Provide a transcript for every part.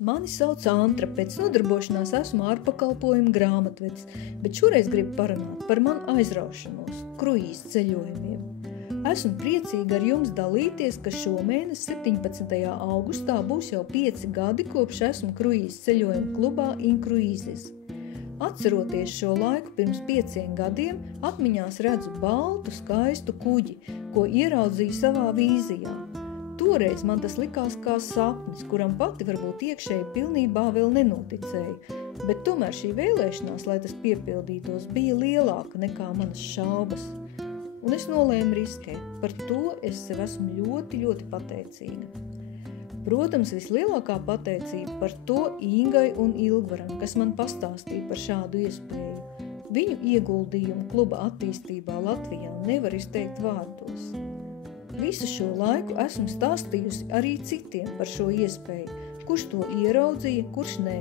Mani sauc Antra, pēc nodarbošanās esmu ārpakalpojumu grāmatvedis, bet šoreiz gribu parunāt par manu aizraušanos, kruīzes ceļojumiem. Esmu priecīga ar jums dalīties, ka šomēnes 17. augustā būs jau 5 gadi, kopš esmu kruīzes ceļojumu klubā Incruises. Atceroties šo laiku pirms 5 gadiem, atmiņās redzu baltu, skaistu kuģi, ko ieraudzīju savā vīzijā. Toreiz man tas likās kā sapnis, kuram pati varbūt iekšēji pilnībā vēl nenoticēju, bet tomēr šī vēlēšanās, lai tas piepildītos, bija lielāka nekā manas šaubas. Un es nolēmu riskēt. Par to es sev esmu ļoti, ļoti pateicīga. Protams, vislielākā pateicība par to Ingai un Ilgvaram, kas man pastāstīja par šādu iespēju. Viņu ieguldījumu kluba attīstībā Latvijā nevar izteikt vārdos. Visu šo laiku esmu stāstījusi arī citiem par šo iespēju, kurš to ieraudzīja, kurš nē.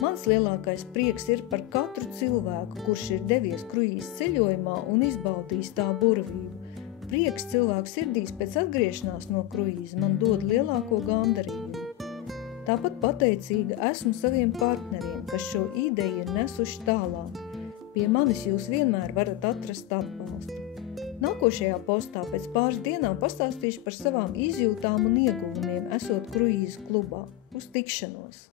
Mans lielākais prieks ir par katru cilvēku, kurš ir devies kruīzes ceļojumā un izbaudījis tā burvību. Prieks cilvēku sirdīs pēc atgriešanās no kruīzes man dod lielāko gandarījumu. Tāpat pateicīga esmu saviem partneriem, kas šo ideju ir nesuši tālāk. Pie manis jūs vienmēr varat atrast atbalstu. Nākošajā postā pēc pāris dienām pastāstīšu par savām izjūtām un ieguvumiem esot kruīzes klubā. Uz tikšanos!